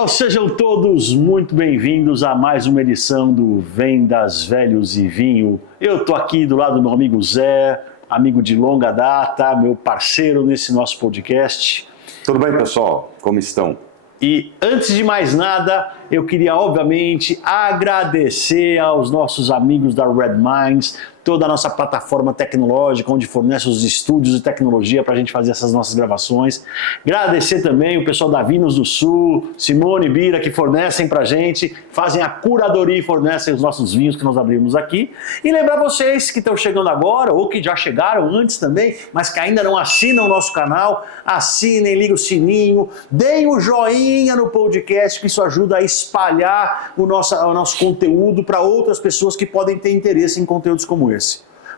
pessoal, sejam todos muito bem-vindos a mais uma edição do Vendas, Velhos e Vinho. Eu tô aqui do lado do meu amigo Zé, amigo de longa data, meu parceiro nesse nosso podcast. Tudo bem, pessoal? Como estão? E antes de mais nada, eu queria obviamente agradecer aos nossos amigos da Red Minds, toda a nossa plataforma tecnológica, onde fornece os estúdios de tecnologia para a gente fazer essas nossas gravações. Agradecer também o pessoal da Vinhos do Sul, Simone e Bira, que fornecem para a gente, fazem a curadoria e fornecem os nossos vinhos que nós abrimos aqui. E lembrar vocês que estão chegando agora, ou que já chegaram antes também, mas que ainda não assinam o nosso canal, assinem, liguem o sininho, deem o joinha no podcast, que isso ajuda a espalhar o nosso conteúdo para outras pessoas que podem ter interesse em conteúdos como esse.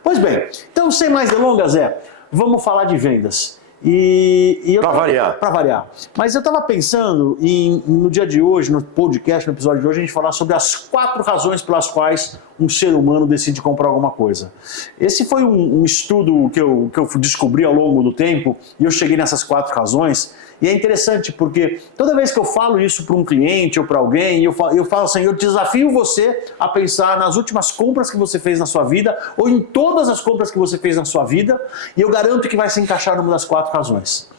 Pois bem, então sem mais delongas, Zé, vamos falar de vendas. Para variar. Mas eu estava pensando no dia de hoje, no podcast, no episódio de hoje, a gente falar sobre as 4 razões pelas quais um ser humano decide comprar alguma coisa. Esse foi um estudo que eu descobri ao longo do tempo e eu cheguei nessas 4 razões. E é interessante porque toda vez que eu falo isso para um cliente ou para alguém, eu falo assim, eu desafio você a pensar nas últimas compras que você fez na sua vida ou em todas as compras que você fez na sua vida e eu garanto que vai se encaixar numa das 4 razões.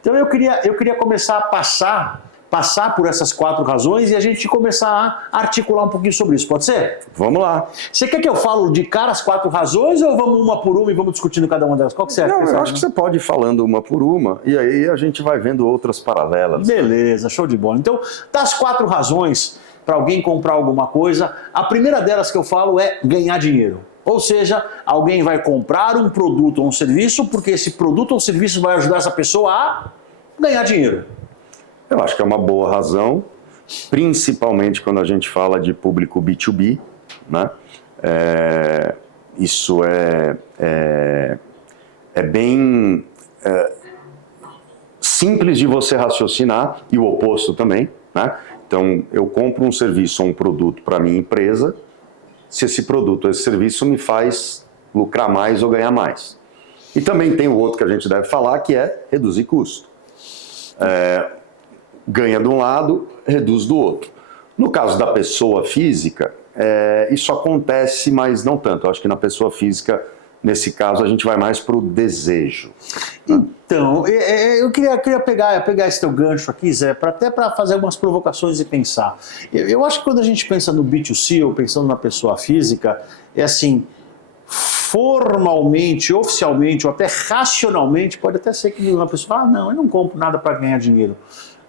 Então eu queria começar a passar por essas 4 razões e a gente começar a articular um pouquinho sobre isso, pode ser? Vamos lá. Você quer que eu falo de cara as 4 razões ou vamos uma por uma e vamos discutindo cada uma delas? Qual que você acha? Não, eu acho que você pode ir falando uma por uma e aí a gente vai vendo outras paralelas. Beleza, show de bola. Então, das 4 razões para alguém comprar alguma coisa, a primeira delas que eu falo é ganhar dinheiro. Ou seja, alguém vai comprar um produto ou um serviço porque esse produto ou serviço vai ajudar essa pessoa a ganhar dinheiro. Eu acho que é uma boa razão, principalmente quando a gente fala de público B2B, né? Isso é bem simples de você raciocinar e o oposto também, né? Então, eu compro um serviço ou um produto para a minha empresa, se esse produto ou esse serviço me faz lucrar mais ou ganhar mais. E também tem o outro que a gente deve falar, que é reduzir custo. Ganha de um lado, reduz do outro. No caso da pessoa física, isso acontece, mas não tanto. Eu acho que na pessoa física, nesse caso, a gente vai mais para o desejo. Então, eu queria pegar esse teu gancho aqui, Zé, até para fazer algumas provocações e pensar. Eu acho que quando a gente pensa no B2C ou pensando na pessoa física, é assim, formalmente, oficialmente ou até racionalmente, pode até ser que uma pessoa fale, não, eu não compro nada para ganhar dinheiro.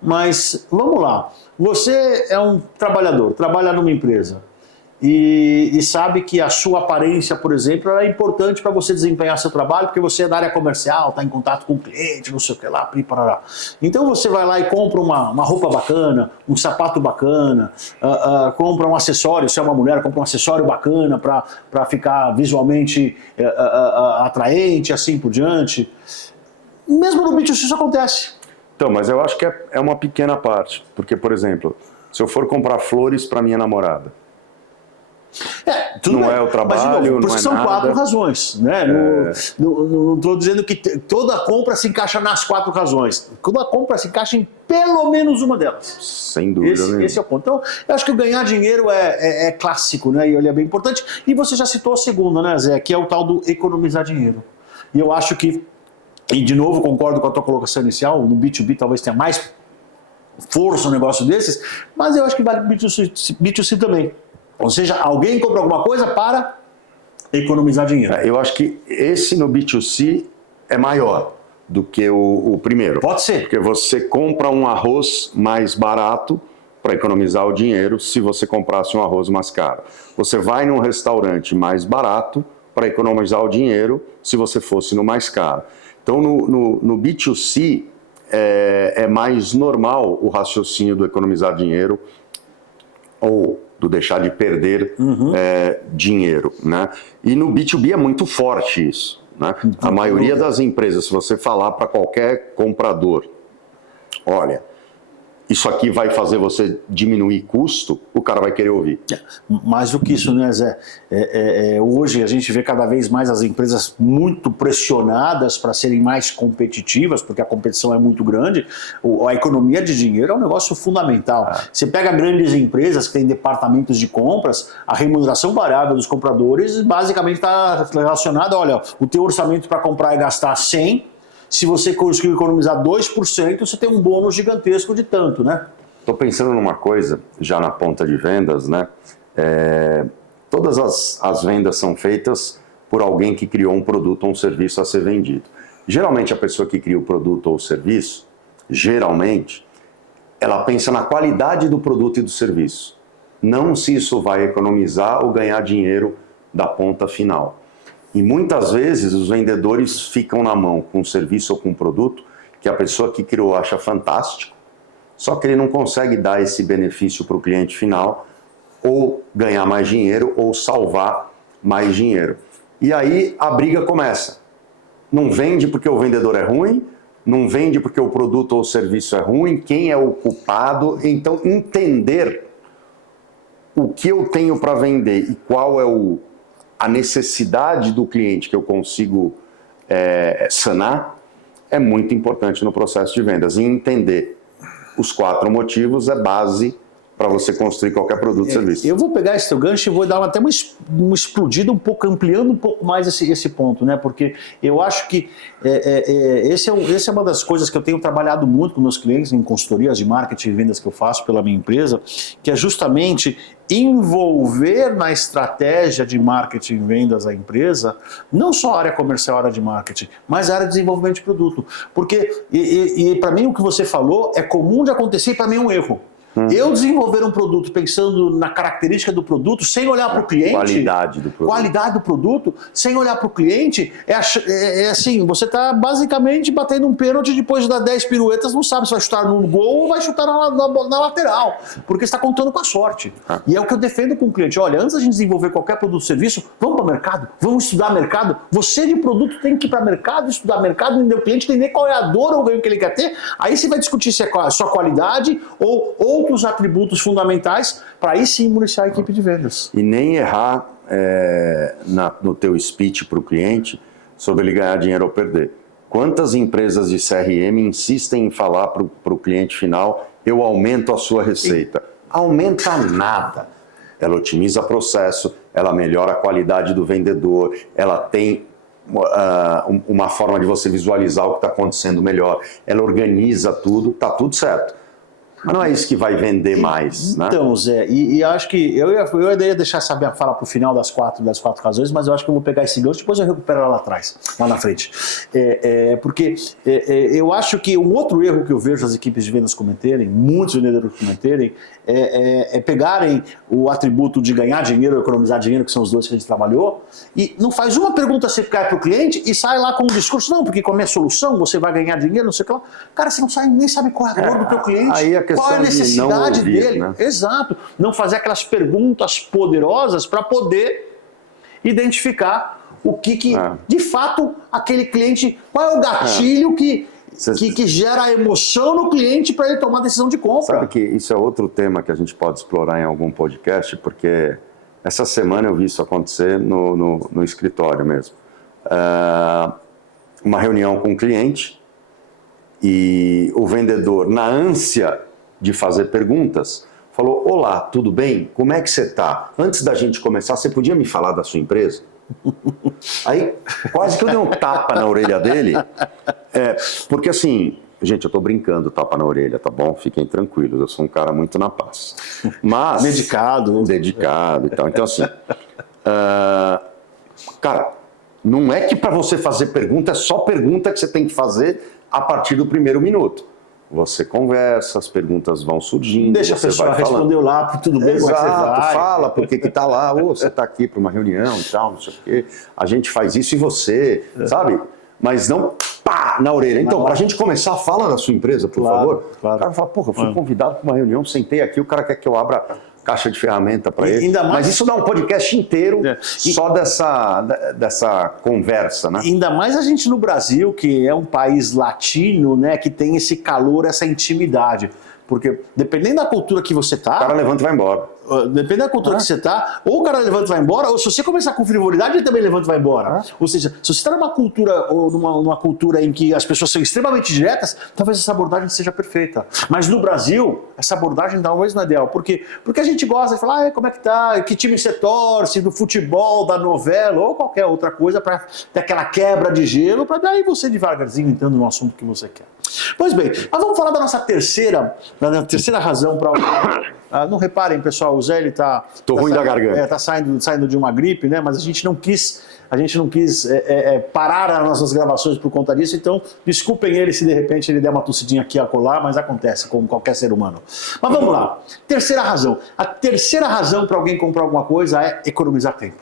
Mas, vamos lá, você é um trabalhador, trabalha numa empresa e sabe que a sua aparência, por exemplo, é importante para você desempenhar seu trabalho, porque você é da área comercial, está em contato com o cliente, não sei o que lá, parará. Então você vai lá e compra uma roupa bacana, um sapato bacana, compra um acessório, se é uma mulher, compra um acessório bacana para ficar visualmente atraente, assim por diante. Mesmo no B2C isso acontece. Então, mas eu acho que é uma pequena parte, porque, por exemplo, se eu for comprar flores para minha namorada, tudo não bem. é o trabalho, Mas, não porque é são nada. 4 razões, né? Não estou dizendo que toda compra se encaixa nas 4 razões. Toda compra se encaixa em pelo menos uma delas. Sem dúvida. Esse é o ponto. Então, eu acho que o ganhar dinheiro é clássico, né? E ele é bem importante. E você já citou a segunda, né, Zé? Que é o tal do economizar dinheiro. E eu acho que, e de novo concordo com a tua colocação inicial, no B2B talvez tenha mais força um negócio desses, mas eu acho que vale B2C também. Ou seja, alguém compra alguma coisa para economizar dinheiro. Eu acho que esse no B2C é maior do que o primeiro. Pode ser. Porque você compra um arroz mais barato para economizar o dinheiro se você comprasse um arroz mais caro. Você vai num restaurante mais barato para economizar o dinheiro se você fosse no mais caro. Então, no B2C, é mais normal o raciocínio do economizar dinheiro ou do deixar de perder dinheiro, né? E no B2B é muito forte isso, né? A maioria das empresas, se você falar para qualquer comprador, olha, isso aqui vai fazer você diminuir custo, o cara vai querer ouvir. Mais do que isso, né, Zé? Hoje a gente vê cada vez mais as empresas muito pressionadas para serem mais competitivas, porque a competição é muito grande. A economia de dinheiro é um negócio fundamental. Você pega grandes empresas que têm departamentos de compras, a remuneração variável dos compradores basicamente está relacionada, olha, o teu orçamento para comprar e gastar 100, se você conseguir economizar 2%, você tem um bônus gigantesco de tanto, né? Estou pensando numa coisa, já na ponta de vendas, né? Todas as vendas são feitas por alguém que criou um produto ou um serviço a ser vendido. Geralmente a pessoa que cria o produto ou o serviço, geralmente, ela pensa na qualidade do produto e do serviço, não se isso vai economizar ou ganhar dinheiro da ponta final. E muitas vezes os vendedores ficam na mão com um serviço ou com um produto que a pessoa que criou acha fantástico, só que ele não consegue dar esse benefício para o cliente final, ou ganhar mais dinheiro, ou salvar mais dinheiro. E aí a briga começa. Não vende porque o vendedor é ruim, não vende porque o produto ou o serviço é ruim, quem é o culpado? Então, entender o que eu tenho para vender e qual é a necessidade do cliente que eu consigo sanar é muito importante no processo de vendas. E entender os 4 motivos é base para você construir qualquer produto ou serviço. Eu vou pegar esse teu gancho e vou dar até uma explodida um pouco, ampliando um pouco mais esse ponto, né? Porque eu acho que essa é uma das coisas que eu tenho trabalhado muito com meus clientes em consultorias de marketing e vendas que eu faço pela minha empresa, que é justamente envolver na estratégia de marketing e vendas da empresa, não só a área comercial, a área de marketing, mas a área de desenvolvimento de produto. Porque, para mim, o que você falou é comum de acontecer e para mim é um erro. Eu desenvolver um produto pensando na característica do produto, sem olhar para o cliente... Qualidade do produto. Qualidade do produto, sem olhar para o cliente, é assim, você está basicamente batendo um pênalti, depois de dar 10 piruetas, não sabe se vai chutar no gol ou vai chutar na lateral, porque você está contando com a sorte. E é o que eu defendo com o cliente. Olha, antes da gente desenvolver qualquer produto ou serviço, vamos para o mercado, vamos estudar mercado. Você de produto tem que ir para o mercado, estudar mercado, entender o cliente, entender qual é a dor ou o ganho que ele quer ter. Aí você vai discutir se é só qualidade ou outros atributos fundamentais para aí sim municiar a equipe de vendas. E nem errar no teu speech para o cliente sobre ele ganhar dinheiro ou perder. Quantas empresas de CRM insistem em falar para o cliente final, eu aumento a sua receita? Aumenta nada. Ela otimiza processo, ela melhora a qualidade do vendedor, ela tem uma forma de você visualizar o que está acontecendo melhor, ela organiza tudo, está tudo certo. Mas não é isso que vai vender mais, né? Então, Zé, e acho que eu ia deixar saber falar para o final das quatro razões, mas eu acho que eu vou pegar esse gancho, depois eu recupero lá atrás, lá na frente. Porque eu acho que um outro erro que eu vejo as equipes de vendas cometerem, muitos vendedores cometerem, é pegarem o atributo de ganhar dinheiro ou economizar dinheiro, que são os dois que a gente trabalhou, e não faz uma pergunta sequer para o cliente e sai lá com um discurso, não, porque com a minha solução você vai ganhar dinheiro, não sei o que lá. Cara, você nem sabe qual é a dor do teu cliente. Aí qual é a necessidade ouvir, dele? Né? Exato. Não fazer aquelas perguntas poderosas para poder identificar o que de fato, aquele cliente, qual é o gatilho que gera emoção no cliente para ele tomar a decisão de compra. Sabe que isso é outro tema que a gente pode explorar em algum podcast, porque essa semana eu vi isso acontecer no escritório mesmo. Uma reunião com um cliente e o vendedor, na ânsia de fazer perguntas, falou: olá, tudo bem? Como é que você está? Antes da gente começar, você podia me falar da sua empresa? Aí quase que eu dei um tapa na orelha dele, porque assim, gente, eu tô brincando, tapa na orelha, tá bom? Fiquem tranquilos, eu sou um cara muito na paz. Mas dedicado e tal. Então assim, cara, não é que para você fazer pergunta é só pergunta que você tem que fazer a partir do primeiro minuto. Você conversa, as perguntas vão surgindo. Deixa a pessoa responder lá, tudo bem, exato, como é que você vai? Fala por que tá lá, você tá aqui para uma reunião e tal, não sei o quê. A gente faz isso e você, sabe? Mas não pá, na orelha. Então, para a gente começar, fala da sua empresa, por favor. Claro. O cara fala, porra, eu fui convidado para uma reunião, sentei aqui, o cara quer que eu abra caixa de ferramenta para ele. Mas isso dá um podcast inteiro só dessa conversa, né? Ainda mais a gente no Brasil, que é um país latino, né, que tem esse calor, essa intimidade. Porque dependendo da cultura que você tá... O cara levanta e vai embora. Depende da cultura que você está, ou o cara levanta e vai embora, ou se você começar com frivolidade, ele também levanta e vai embora. Ou seja, se você está numa cultura, ou numa cultura em que as pessoas são extremamente diretas, talvez essa abordagem seja perfeita. Mas no Brasil, essa abordagem talvez não é ideal. Por quê? Porque a gente gosta de falar, como é que tá, que time você torce, do futebol, da novela, ou qualquer outra coisa, para ter aquela quebra de gelo, para daí você devagarzinho entrando no assunto que você quer. Pois bem, mas vamos falar da nossa terceira razão para... não reparem, pessoal, o Zé, ele tá... Tô ruim da garganta. Tá saindo de uma gripe, né? Mas a gente não quis parar as nossas gravações por conta disso, então desculpem ele se de repente ele der uma tossidinha aqui a colar, mas acontece com qualquer ser humano. Mas vamos lá. Terceira razão. A terceira razão para alguém comprar alguma coisa é economizar tempo.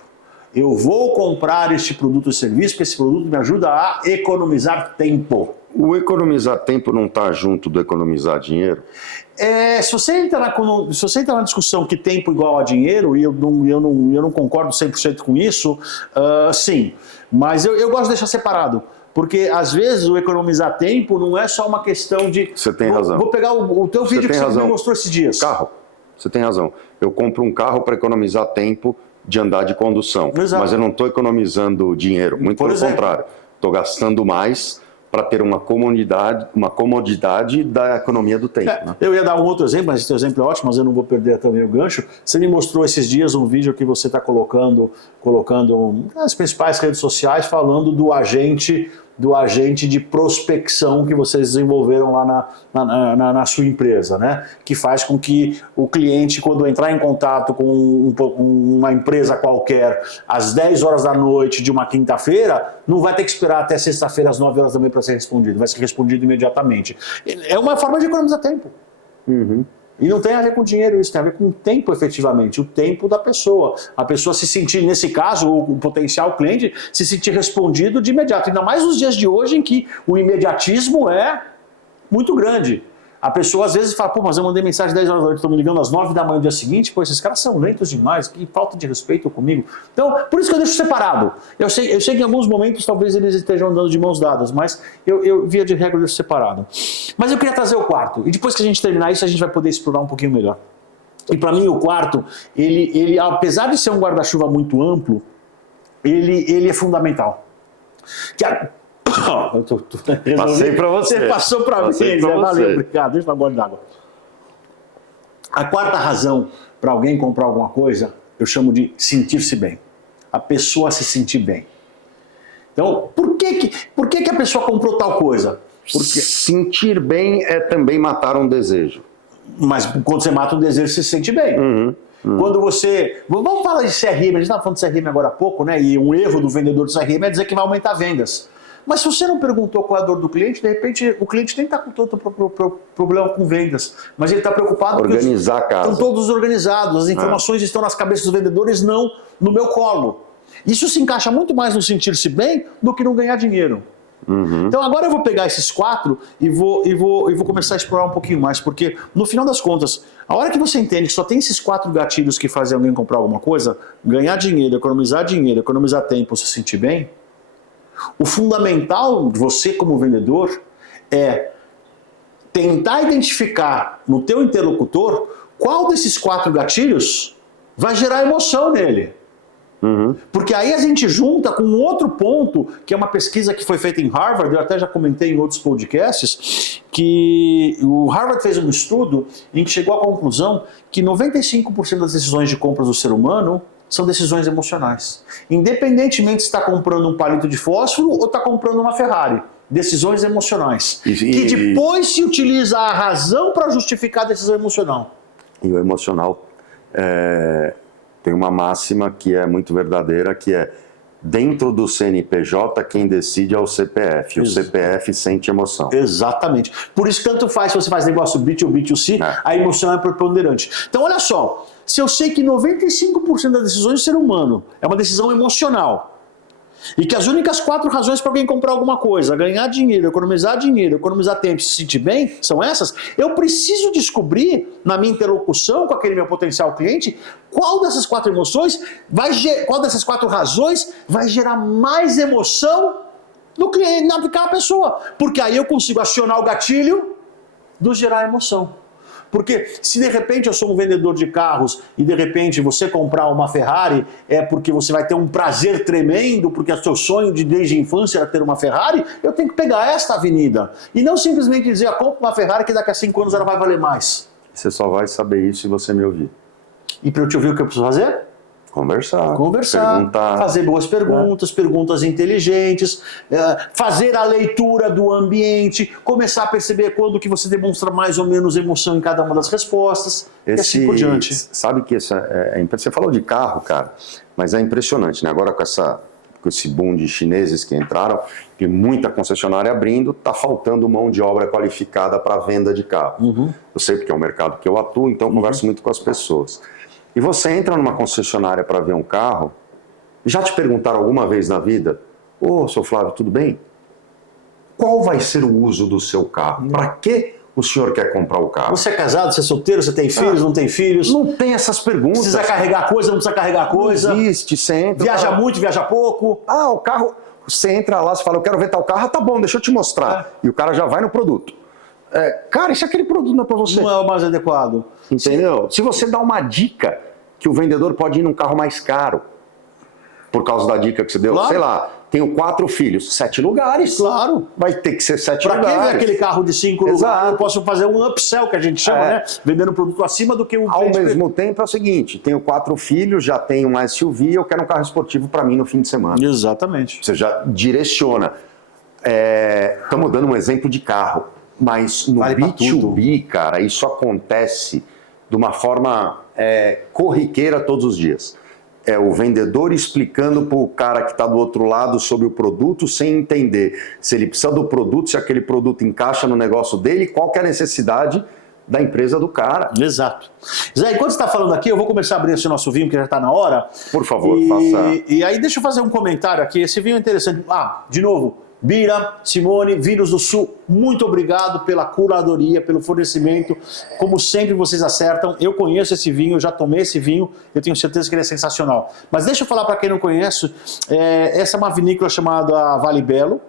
Eu vou comprar este produto ou serviço porque esse produto me ajuda a economizar tempo. O economizar tempo não está junto do economizar dinheiro? Se você entrar na discussão que tempo igual a dinheiro, e eu não concordo 100% com isso, sim. Mas eu gosto de deixar separado. Porque, às vezes, o economizar tempo não é só uma questão de... Você tem razão. Vou pegar o teu vídeo que você me mostrou esses dias. Carro. Você tem razão. Eu compro um carro para economizar tempo de andar de condução. Exato. Mas eu não estou economizando dinheiro. Muito pelo contrário. Estou gastando mais para ter uma comodidade da economia do tempo. Né? Eu ia dar um outro exemplo, mas esse teu exemplo é ótimo, mas eu não vou perder também o gancho. Você me mostrou esses dias um vídeo que você está colocando nas principais redes sociais falando do agente de prospecção que vocês desenvolveram lá na sua empresa, né? Que faz com que o cliente, quando entrar em contato com uma empresa qualquer às 10 horas da noite de uma quinta-feira, não vai ter que esperar até sexta-feira às 9 horas da manhã para ser respondido, vai ser respondido imediatamente. É uma forma de economizar tempo. Uhum. E não tem a ver com dinheiro isso, tem a ver com o tempo efetivamente, o tempo da pessoa. A pessoa se sentir, nesse caso, o potencial cliente, se sentir respondido de imediato. Ainda mais nos dias de hoje em que o imediatismo é muito grande. A pessoa às vezes fala, pô, mas eu mandei mensagem 10 horas da noite, estão me ligando às 9 da manhã do dia seguinte, pô, esses caras são lentos demais, que falta de respeito comigo. Então, por isso que eu deixo separado. Eu sei que em alguns momentos talvez eles estejam andando de mãos dadas, mas eu via de regra, eu deixo separado. Mas eu queria trazer o quarto, e depois que a gente terminar isso, a gente vai poder explorar um pouquinho melhor. E para mim o quarto, ele apesar de ser um guarda-chuva muito amplo, ele é fundamental. Passei para você. Você passou para mim, Zé. Valeu, obrigado. Deixa eu tomar um gole d'água. A quarta razão para alguém comprar alguma coisa, eu chamo de sentir-se bem. A pessoa se sentir bem. Então, por que a pessoa comprou tal coisa? Porque sentir bem é também matar um desejo. Mas quando você mata um desejo, você se sente bem. Quando você... Vamos falar de CRM, a gente estava falando de CRM agora há pouco, né? E um erro do vendedor de CRM é dizer que vai aumentar vendas. Mas se você não perguntou qual é a dor do cliente, de repente o cliente nem está com tanto problema com vendas, mas ele está preocupado organizar a casa. Estão todos organizados, as informações estão nas cabeças dos vendedores, não no meu colo. Isso se encaixa muito mais no sentir-se bem do que no ganhar dinheiro. Então agora eu vou pegar esses quatro e vou começar a explorar um pouquinho mais, porque no final das contas, a hora que você entende que só tem esses 4 gatilhos que fazem alguém comprar alguma coisa, ganhar dinheiro, economizar tempo, se sentir bem, o fundamental de você como vendedor é tentar identificar no teu interlocutor qual desses 4 gatilhos vai gerar emoção nele. Porque aí a gente junta com um outro ponto, que é uma pesquisa que foi feita em Harvard, eu até já comentei em outros podcasts, que o Harvard fez um estudo em que chegou à conclusão que 95% das decisões de compras do ser humano são decisões emocionais. Independentemente se está comprando um palito de fósforo ou está comprando uma Ferrari. Decisões emocionais. Que depois se utiliza a razão para justificar a decisão emocional. E o emocional tem uma máxima que é muito verdadeira, que é dentro do CNPJ quem decide é o CPF. O CPF sente emoção. Exatamente. Por isso tanto faz se você faz negócio B2B ou B2C, a emoção é preponderante. Então olha só, se eu sei que 95% das decisões do ser humano é uma decisão emocional, e que as únicas 4 razões para alguém comprar alguma coisa, ganhar dinheiro, economizar tempo e se sentir bem, são essas, eu preciso descobrir na minha interlocução com aquele meu potencial cliente, qual dessas 4 emoções, qual dessas 4 razões vai gerar mais emoção no cliente, naquela pessoa. Porque aí eu consigo acionar o gatilho do gerar emoção. Porque se de repente eu sou um vendedor de carros e de repente você comprar uma Ferrari é porque você vai ter um prazer tremendo, porque é seu sonho desde a infância era ter uma Ferrari, eu tenho que pegar esta avenida. E não simplesmente dizer, compra uma Ferrari que daqui a 5 anos ela vai valer mais. Você só vai saber isso se você me ouvir. E para eu te ouvir, o que eu preciso fazer? Conversar, Conversar, fazer boas perguntas, perguntas inteligentes, fazer a leitura do ambiente, começar a perceber quando que você demonstra mais ou menos emoção em cada uma das respostas, e assim por diante. Sabe que você falou de carro, cara, mas é impressionante, né? Agora com esse boom de chineses que entraram, e muita concessionária abrindo, está faltando mão de obra qualificada para venda de carro. Eu sei porque é um mercado que eu atuo, então eu converso muito com as pessoas. E você entra numa concessionária para ver um carro, já te perguntaram alguma vez na vida, ô, seu Flávio, tudo bem? Qual vai ser o uso do seu carro? Para que o senhor quer comprar o carro? Você é casado, você é solteiro, você tem filhos, não tem filhos? Não tem essas perguntas. Precisa carregar coisa, não precisa carregar coisa? Não existe, você entra... Viaja muito, viaja pouco? O carro... Você entra lá, você fala, eu quero ver tal carro, tá bom, deixa eu te mostrar. E o cara já vai no produto. Cara, isso aquele produto não é para você. Não é o mais adequado. Entendeu? Se você dá uma dica que o vendedor pode ir num carro mais caro, por causa da dica que você deu, sei lá, tenho 4 filhos, 7 lugares. Claro. Vai ter que ser 7 lugares. Pra que ver aquele carro de 5 lugares? Eu posso fazer um upsell, que a gente chama, né? Vendendo produto acima do que o cliente... Ao mesmo tempo é o seguinte, tenho 4 filhos, já tenho um SUV, eu quero um carro esportivo para mim no fim de semana. Exatamente. Você já direciona. Estamos dando um exemplo de carro, mas no B2B, cara, isso acontece de uma forma corriqueira todos os dias. É o vendedor explicando para o cara que está do outro lado sobre o produto sem entender se ele precisa do produto, se aquele produto encaixa no negócio dele, qual que é a necessidade da empresa do cara. Exato. Zé, enquanto você está falando aqui, eu vou começar a abrir esse nosso vinho, que já está na hora. Por favor, faça. E aí deixa eu fazer um comentário aqui, esse vinho é interessante. De novo, Bira, Simone, Vinhos do Sul, muito obrigado pela curadoria, pelo fornecimento. Como sempre vocês acertam, eu conheço esse vinho, eu já tomei esse vinho, eu tenho certeza que ele é sensacional. Mas deixa eu falar para quem não conhece, essa é uma vinícola chamada Vale Belo.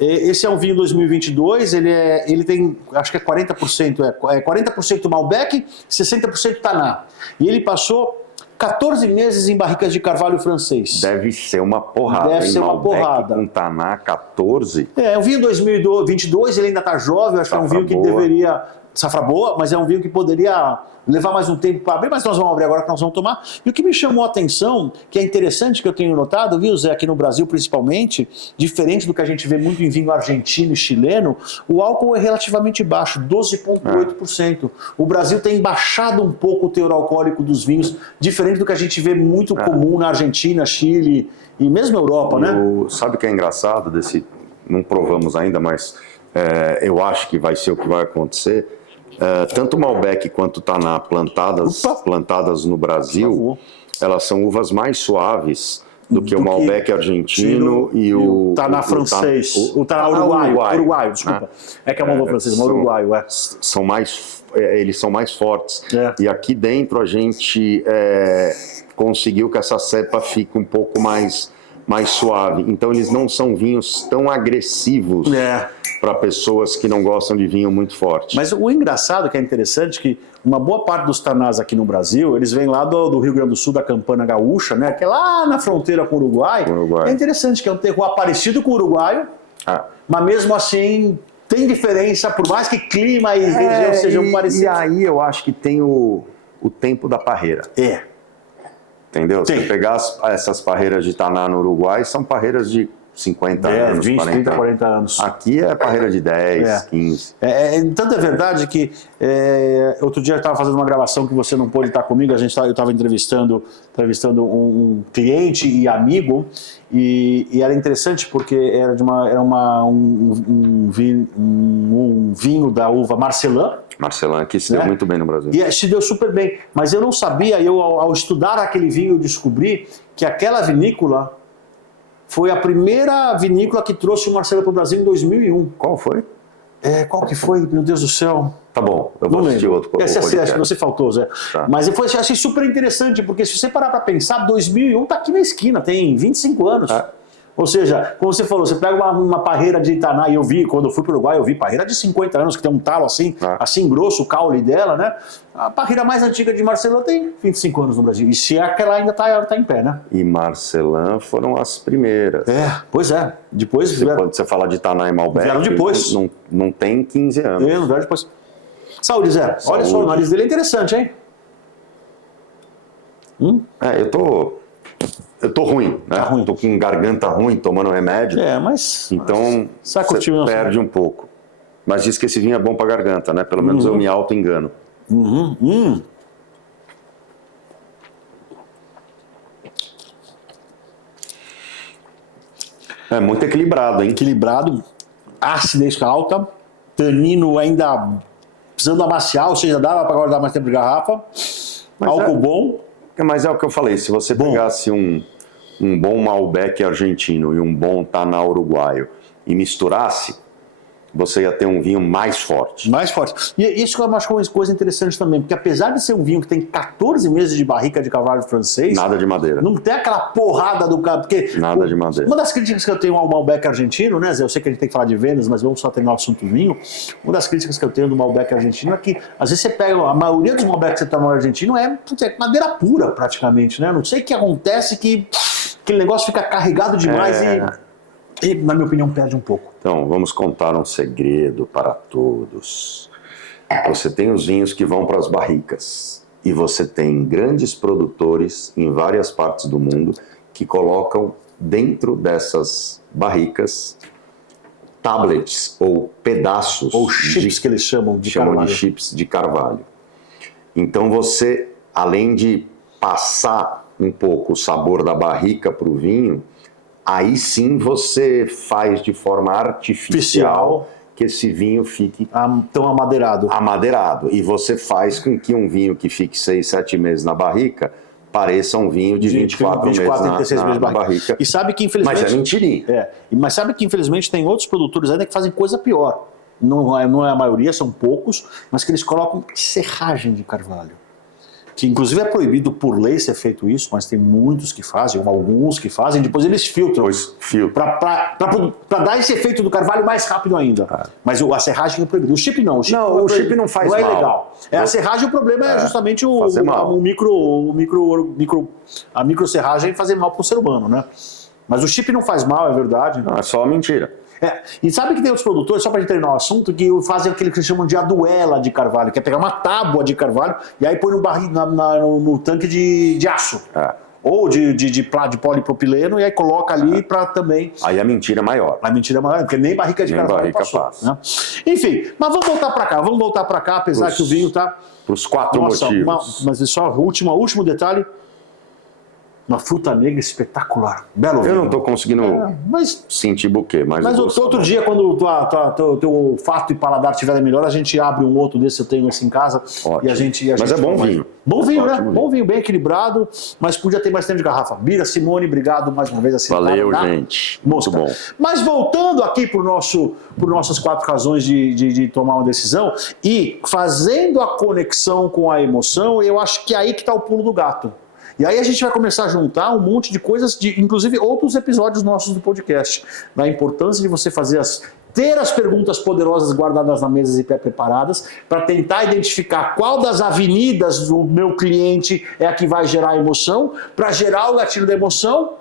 Esse é um vinho 2022, ele tem, acho que é 40%, 40% Malbec, 60% Taná. E ele passou 14 meses em barricas de carvalho francês. Deve ser uma porrada. Deve ser uma porrada. Com Taná, 14. O vinho 2022, ele ainda está jovem, acho que é um vinho que deveria... Safra boa, mas é um vinho que poderia levar mais um tempo para abrir, mas nós vamos abrir agora que nós vamos tomar. E o que me chamou a atenção, que é interessante que eu tenho notado, viu, Zé, aqui no Brasil principalmente, diferente do que a gente vê muito em vinho argentino e chileno, o álcool é relativamente baixo, 12,8%. O Brasil tem baixado um pouco o teor alcoólico dos vinhos, diferente do que a gente vê muito comum na Argentina, Chile e mesmo Europa, né? Sabe o que é engraçado desse... Não provamos ainda, mas eu acho que vai ser o que vai acontecer. Tanto o Malbec quanto o Taná plantadas no Brasil, elas são uvas mais suaves do que o Malbec argentino e o Taná francês. O Taná uruguaio, desculpa. É que é uma uva francesa, mas uruguaio, eles são mais fortes. E aqui dentro a gente conseguiu que essa cepa fique um pouco mais suave. Então eles não são vinhos tão agressivos para pessoas que não gostam de vinho muito forte. Mas o engraçado, que é interessante, que uma boa parte dos tanás aqui no Brasil, eles vêm lá do Rio Grande do Sul, da Campana Gaúcha, né? Que é lá na fronteira com o Uruguai. É interessante que é um terroir parecido com o uruguaio, mas mesmo assim tem diferença, por mais que clima e região sejam parecidos. E aí eu acho que tem o tempo da parreira. Entendeu? Se você pegar essas parreiras de Taná no Uruguai, são parreiras de 50 anos, 20, 30, 40 anos. Aqui é parreira de 10, 15. Tanto é verdade que outro dia eu estava fazendo uma gravação que você não pôde estar comigo, eu estava entrevistando um cliente e amigo, e era interessante porque era um vinho da uva Marcelin. Marcelin, que se deu muito bem no Brasil. E se deu super bem, mas eu não sabia, ao estudar aquele vinho eu descobri que aquela vinícola foi a primeira vinícola que trouxe o Marcelin para o Brasil em 2001. Qual foi? Qual que foi? Meu Deus do céu. Tá bom, eu vou assistir outro. Acho que você faltou, Zé. Mas eu achei super interessante, porque se você parar para pensar, 2001 está aqui na esquina, tem 25 anos. Ou seja, como você falou, você pega uma parreira de Itaná, e eu vi, quando eu fui para o Uruguai, eu vi parreira de 50 anos, que tem um talo assim, assim grosso, o caule dela, né? A parreira mais antiga de Marcelã tem 25 anos no Brasil. E se é aquela ainda tá em pé, né? E Marcelã foram as primeiras. Pois é. Depois Quando você fala de Itaná e Malbec, vieram depois. Não tem 15 anos. Não vieram depois. Saúde, Zé. Olha Saúde. só, o nariz dele é interessante, hein? Eu tô ruim, né? Tá ruim. Tô com garganta ruim, tomando remédio. Mas... Então, você perde um pouco. Mas diz que esse vinho é bom pra garganta, né? Pelo menos eu me auto-engano. É muito equilibrado, hein? Equilibrado, acidez alta, tanino ainda precisando amaciar, ou seja, dava para guardar mais tempo de garrafa, álcool bom. Mas é o que eu falei, se você pegasse um bom Malbec argentino e um bom Taná uruguaio e misturasse, você ia ter um vinho mais forte. Mais forte. E isso eu acho uma coisa interessante também, porque apesar de ser um vinho que tem 14 meses de barrica de cavalo francês... Nada de madeira. Não tem aquela porrada do cara, porque... Nada de madeira. Uma das críticas que eu tenho ao Malbec argentino, né, Zé? Eu sei que a gente tem que falar de vendas, mas vamos só terminar o assunto vinho. Uma das críticas que eu tenho do Malbec argentino é que, às vezes você pega, a maioria dos Malbec que você toma no argentino é madeira pura, praticamente, né? Não sei o que acontece que aquele negócio fica carregado demais e, na minha opinião, perde um pouco. Então, vamos contar um segredo para todos. Você tem os vinhos que vão para as barricas e você tem grandes produtores em várias partes do mundo que colocam dentro dessas barricas tablets ou pedaços ou chips que eles chamam de chips de carvalho. Então você, além de passar um pouco o sabor da barrica para o vinho, aí sim você faz de forma artificial que esse vinho fique tão amadeirado. E você faz com que um vinho que fique 6, 7 meses na barrica pareça um vinho de 24 meses 36 meses na barrica. E sabe que infelizmente... Mas é mentirinha. Mas sabe que infelizmente tem outros produtores ainda que fazem coisa pior. Não é a maioria, são poucos, mas que eles colocam serragem de carvalho. Que inclusive é proibido por lei ser feito isso, mas tem muitos que fazem, ou alguns que fazem, depois eles filtram. Para dar esse efeito do carvalho mais rápido ainda. Mas a serragem é proibida. O chip não. O chip não faz mal. Não é legal. A serragem, o problema é justamente a microserragem fazer mal para o ser humano, né? Mas o chip não faz mal, é verdade. Não, é só mentira. E sabe que tem outros produtores, só para gente terminar o assunto, que fazem aquele que eles chamam de aduela de carvalho, que é pegar uma tábua de carvalho e aí põe no tanque de aço. Ou de polipropileno, e aí coloca ali para também... Aí a mentira é maior. A mentira é maior, porque nem barrica de carvalho passou. Né? Enfim, mas vamos voltar para cá, apesar que o vinho tá... Para os 4 motivos. Mas só último detalhe. Uma fruta negra espetacular. Belo vinho. Eu não estou conseguindo sentir buquê. Mas outro dia, quando o teu olfato e paladar estiverem melhor, a gente abre um outro desse, eu tenho esse em casa. Ótimo. E a gente mas é bom vinho. Bom vinho, né? Bom vinho, bem equilibrado, mas podia ter mais tempo de garrafa. Bira, Simone, obrigado mais uma vez. Valeu, gente. Muito bom. Mas voltando aqui por nossas 4 razões de tomar uma decisão e fazendo a conexão com a emoção, eu acho que é aí que está o pulo do gato. E aí a gente vai começar a juntar um monte de coisas, inclusive outros episódios nossos do podcast, da importância de você ter as perguntas poderosas guardadas na mesa e pré-preparadas para tentar identificar qual das avenidas do meu cliente é a que vai gerar a emoção, para gerar o gatilho da emoção,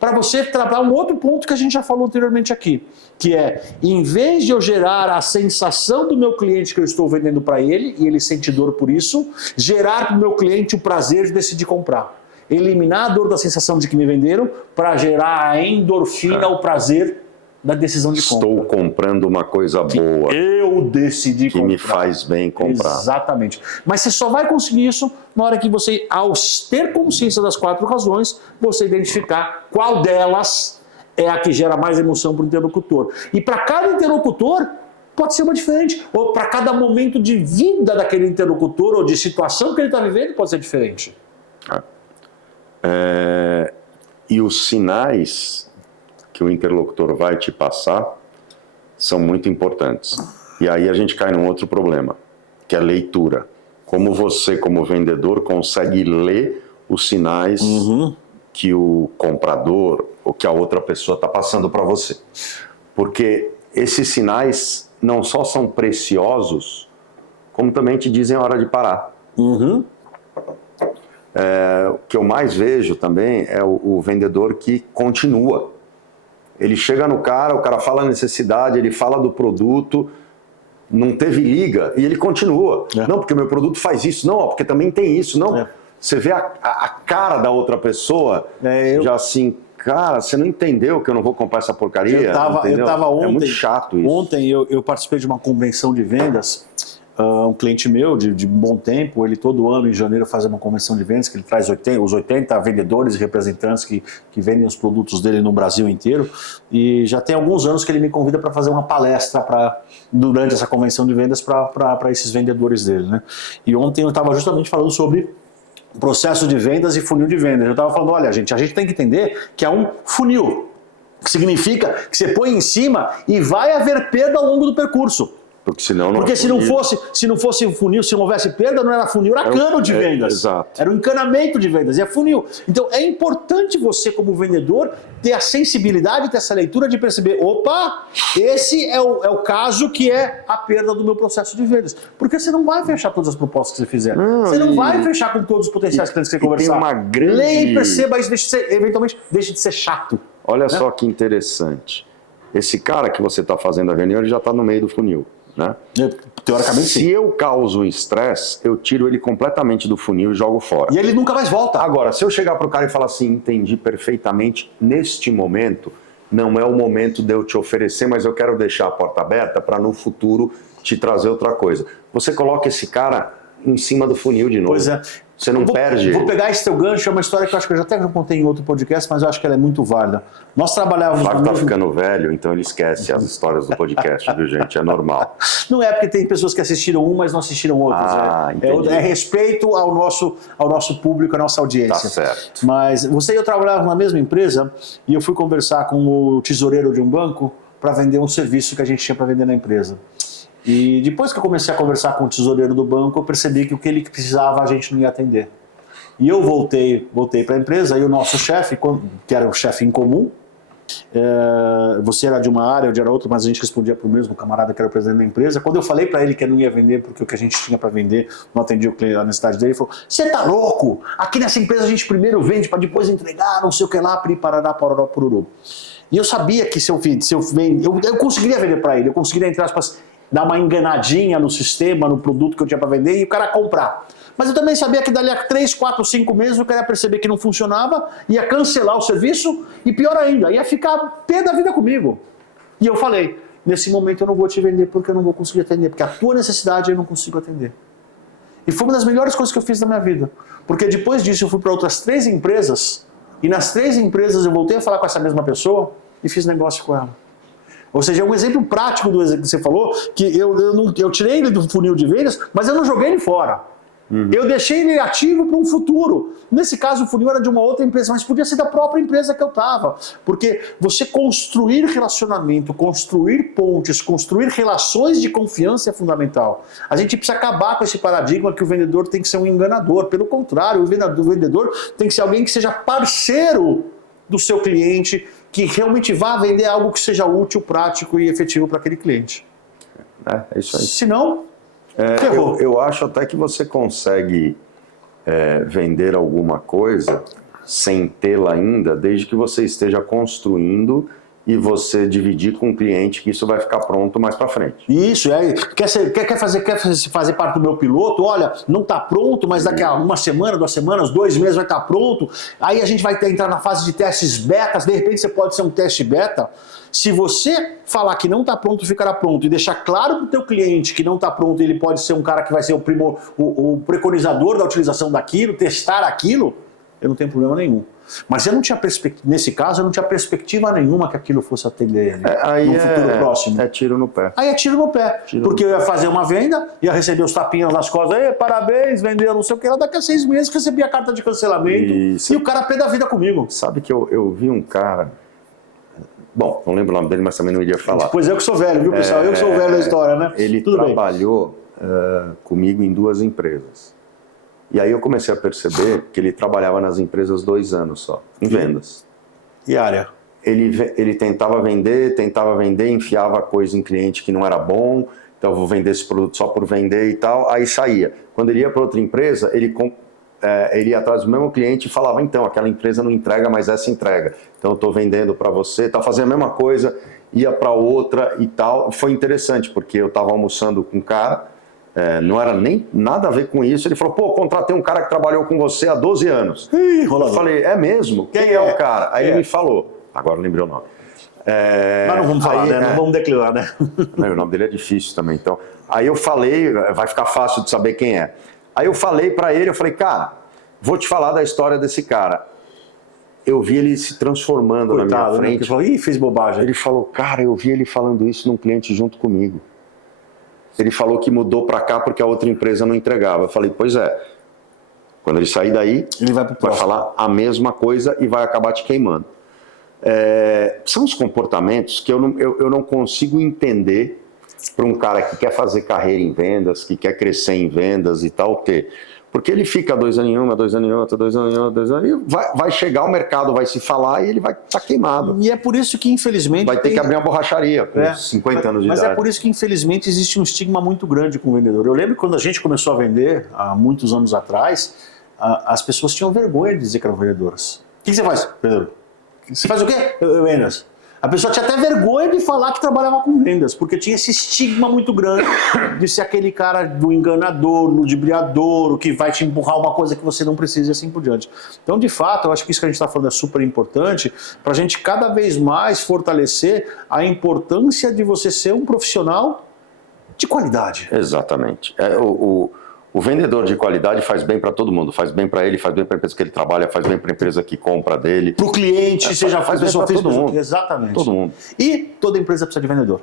para você trabalhar um outro ponto que a gente já falou anteriormente aqui, que é, em vez de eu gerar a sensação do meu cliente que eu estou vendendo para ele, e ele sente dor por isso, gerar para o meu cliente o prazer de decidir comprar. Eliminar a dor da sensação de que me venderam para gerar a endorfina, o prazer da decisão de compra. Estou comprando uma coisa boa. Eu decidi comprar. Que me faz bem comprar. Exatamente. Mas você só vai conseguir isso na hora que você, ao ter consciência das 4 razões, você identificar qual delas é a que gera mais emoção para o interlocutor. E para cada interlocutor, pode ser uma diferente. Ou para cada momento de vida daquele interlocutor ou de situação que ele está vivendo, pode ser diferente. E os sinais que o interlocutor vai te passar são muito importantes. E aí a gente cai num outro problema, que é a leitura. Como você, como vendedor, consegue ler os sinais que o comprador o que a outra pessoa está passando para você. Porque esses sinais não só são preciosos, como também te dizem a hora de parar. Uhum. O que eu mais vejo também é o vendedor que continua. Ele chega no cara, o cara fala a necessidade, ele fala do produto, não teve liga, e ele continua. Não, porque meu produto faz isso. Não, porque também tem isso. Não. Você vê a cara da outra pessoa, já assim, cara, você não entendeu que eu não vou comprar essa porcaria? Eu tava ontem, é muito chato isso. Ontem eu participei de uma convenção de vendas. Um cliente meu de bom tempo, ele todo ano em janeiro faz uma convenção de vendas que ele traz os 80 vendedores e representantes que vendem os produtos dele no Brasil inteiro, e já tem alguns anos que ele me convida para fazer uma palestra durante essa convenção de vendas para esses vendedores dele, né? E ontem eu estava justamente falando sobre processo de vendas e funil de vendas. Eu estava falando, olha gente, a gente tem que entender que é um funil, que significa que você põe em cima e vai haver perda ao longo do percurso. Porque senão não Porque se não fosse funil, se não houvesse perda, não era funil, era cano de vendas. Exato. Era um encanamento de vendas, é funil. Então é importante você, como vendedor, ter a sensibilidade, ter essa leitura de perceber, opa, esse é o caso que é a perda do meu processo de vendas. Porque você não vai fechar todas as propostas que você fizer. Você não vai fechar com todos os potenciais clientes que você conversar. Tem uma grande... Leia e perceba isso, eventualmente deixe de ser chato. Olha só que interessante. Esse cara que você está fazendo a reunião, ele já está no meio do funil. Né? Teoricamente, se eu causo um estresse, eu tiro ele completamente do funil e jogo fora. E ele nunca mais volta. Agora, se eu chegar para o cara e falar assim, entendi perfeitamente, neste momento, não é o momento de eu te oferecer, mas eu quero deixar a porta aberta para no futuro te trazer outra coisa. Você coloca esse cara em cima do funil de novo. Pois é. Você não perde. Vou pegar esse teu gancho, é uma história que eu acho que eu já contei em outro podcast, mas eu acho que ela é muito válida. Nós trabalhávamos... O Flávio tá ficando velho, então ele esquece as histórias do podcast, viu, gente? É normal. Não é porque tem pessoas que assistiram um, mas não assistiram outros. É respeito ao nosso público, à nossa audiência. Tá certo. Mas você e eu trabalhávamos na mesma empresa e eu fui conversar com o tesoureiro de um banco para vender um serviço que a gente tinha para vender na empresa. E depois que eu comecei a conversar com o tesoureiro do banco, eu percebi que o que ele precisava a gente não ia atender. E eu voltei para a empresa e o nosso chefe, que era o chefe em comum, você era de uma área, eu era outra, mas a gente respondia para o mesmo camarada que era o presidente da empresa. Quando eu falei para ele que eu não ia vender porque o que a gente tinha para vender não atendia a necessidade dele, ele falou, você tá louco? Aqui nessa empresa a gente primeiro vende para depois entregar, não sei o que lá, parará, pororó, pururu. E eu sabia que se eu conseguiria vender para ele, eu conseguiria entrar para dar uma enganadinha no sistema, no produto que eu tinha para vender e o cara comprar. Mas eu também sabia que dali a 3, 4, 5 meses o cara ia perceber que não funcionava, ia cancelar o serviço e pior ainda, ia ficar pé da vida comigo. E eu falei, nesse momento eu não vou te vender porque eu não vou conseguir atender, porque a tua necessidade eu não consigo atender. E foi uma das melhores coisas que eu fiz na minha vida, porque depois disso eu fui para outras 3 empresas e nas 3 empresas eu voltei a falar com essa mesma pessoa e fiz negócio com ela. Ou seja, é um exemplo prático do exemplo que você falou, que eu tirei ele do funil de vendas, mas eu não joguei ele fora. Eu deixei ele ativo para um futuro. Nesse caso, o funil era de uma outra empresa, mas podia ser da própria empresa que eu estava. Porque você construir relacionamento, construir pontes, construir relações de confiança é fundamental. A gente precisa acabar com esse paradigma que o vendedor tem que ser um enganador. Pelo contrário, o vendedor tem que ser alguém que seja parceiro do seu cliente, que realmente vá vender algo que seja útil, prático e efetivo para aquele cliente. É isso aí. Se não, ferrou. Eu acho até que você consegue vender alguma coisa sem tê-la ainda, desde que você esteja construindo e você dividir com o cliente que isso vai ficar pronto mais para frente. Isso, quer fazer parte do meu piloto? Olha, não está pronto, mas daqui a uma semana, 2 semanas, 2 meses vai estar pronto. Aí a gente vai entrar na fase de testes betas, de repente você pode ser um teste beta. Se você falar que não está pronto, ficará pronto, e deixar claro para o teu cliente que não está pronto, ele pode ser um cara que vai ser o preconizador da utilização daquilo, testar aquilo, eu não tenho problema nenhum. Mas eu não tinha nesse caso, eu não tinha perspectiva nenhuma que aquilo fosse atender ele no futuro próximo. É tiro no pé. Aí é tiro no pé. Porque eu ia fazer uma venda, ia receber os tapinhas nas costas, parabéns, vendeu não sei o que, lá daqui a 6 meses recebi a carta de cancelamento e o cara pé da vida comigo. Sabe que eu vi um cara, bom, não lembro o nome dele, mas também não iria falar. Pois eu que sou velho, viu pessoal? Eu que sou velho da história, né? Ele trabalhou comigo em 2 empresas. E aí eu comecei a perceber que ele trabalhava nas empresas 2 anos só, em vendas. E área? ele tentava vender, enfiava coisa em cliente que não era bom, então eu vou vender esse produto só por vender e tal, aí saía. Quando ele ia para outra empresa, ele ia atrás do mesmo cliente e falava, então, aquela empresa não entrega, mas essa entrega. Então eu estou vendendo para você, tá fazendo a mesma coisa, ia para outra e tal. Foi interessante, porque eu estava almoçando com um cara, não era nem nada a ver com isso. Ele falou, pô, contratei um cara que trabalhou com você há 12 anos. Eu falei, é mesmo? Quem é o cara? Aí ele me falou, agora eu lembrei o nome. Mas não vamos falar, né? Não vamos declinar, né? Não, o nome dele é difícil também. Então, aí eu falei, vai ficar fácil de saber quem é. Aí eu falei para ele, eu falei, cara, vou te falar da história desse cara. Eu vi ele se transformando na minha frente. Ele falou, ih, fez bobagem. Ele falou, cara, eu vi ele falando isso num cliente junto comigo. Ele falou que mudou para cá porque a outra empresa não entregava. Eu falei, pois é. Quando ele sair daí, ele vai falar a mesma coisa e vai acabar te queimando. São os comportamentos que eu não consigo entender para um cara que quer fazer carreira em vendas, que quer crescer em vendas e tal, ter. Porque ele fica 2 anos em uma, 2 anos em outra, 2 anos em outra, 2 anos em outra, vai chegar, o mercado vai se falar e ele vai estar queimado. E é por isso que, infelizmente... Vai ter que abrir uma borracharia com 50 anos de idade. Mas é por isso que, infelizmente, existe um estigma muito grande com o vendedor. Eu lembro quando a gente começou a vender, há muitos anos atrás, as pessoas tinham vergonha de dizer que eram vendedoras. O que você faz, vendedor? Você faz o quê? Vendas. A pessoa tinha até vergonha de falar que trabalhava com vendas, porque tinha esse estigma muito grande de ser aquele cara do enganador, ludibriador, o que vai te empurrar uma coisa que você não precisa e assim por diante. Então, de fato, eu acho que isso que a gente está falando é super importante para a gente cada vez mais fortalecer a importância de você ser um profissional de qualidade. Exatamente. O vendedor de qualidade faz bem para todo mundo, faz bem para ele, faz bem para a empresa que ele trabalha, faz bem para a empresa que compra dele. Para o cliente, seja faz bem para todo mundo. Exatamente. Todo mundo. E toda empresa precisa de vendedor.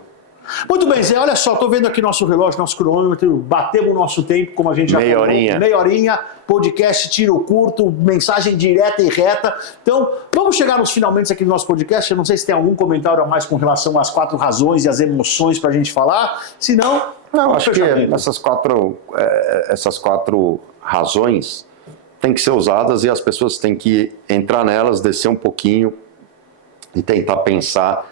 Muito bem, Zé, olha só, estou vendo aqui nosso relógio, nosso cronômetro, batemos o nosso tempo, como a gente já falou. Meia horinha, podcast tiro curto, mensagem direta e reta. Então, vamos chegar nos finalmente aqui do nosso podcast. Eu não sei se tem algum comentário a mais com relação às 4 razões e às emoções para a gente falar. Se não, acho que essas quatro razões têm que ser usadas e as pessoas têm que entrar nelas, descer um pouquinho e tentar pensar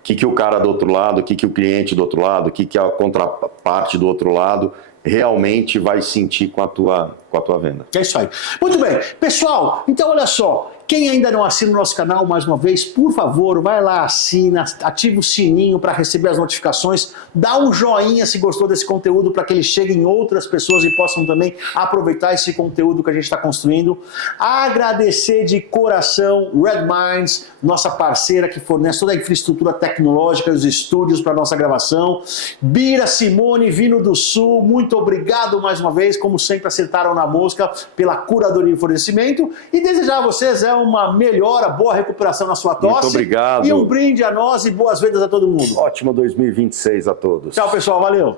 o que o cara do outro lado, o que o cliente do outro lado, o que a contraparte do outro lado realmente vai sentir com a tua venda. É isso aí. Muito bem. Pessoal, então olha só. Quem ainda não assina o nosso canal, mais uma vez, por favor, vai lá, assina, ativa o sininho para receber as notificações, dá um joinha se gostou desse conteúdo para que ele chegue em outras pessoas e possam também aproveitar esse conteúdo que a gente está construindo. Agradecer de coração Red Minds, nossa parceira que fornece toda a infraestrutura tecnológica, os estúdios para nossa gravação. Bira, Simone, Vino do Sul, muito obrigado mais uma vez, como sempre acertaram na mosca pela curadoria e fornecimento. E desejar a vocês uma melhora, boa recuperação na sua tosse. Muito obrigado. E um brinde a nós e boas vendas a todo mundo. Ótimo 2026 a todos. Tchau, pessoal. Valeu.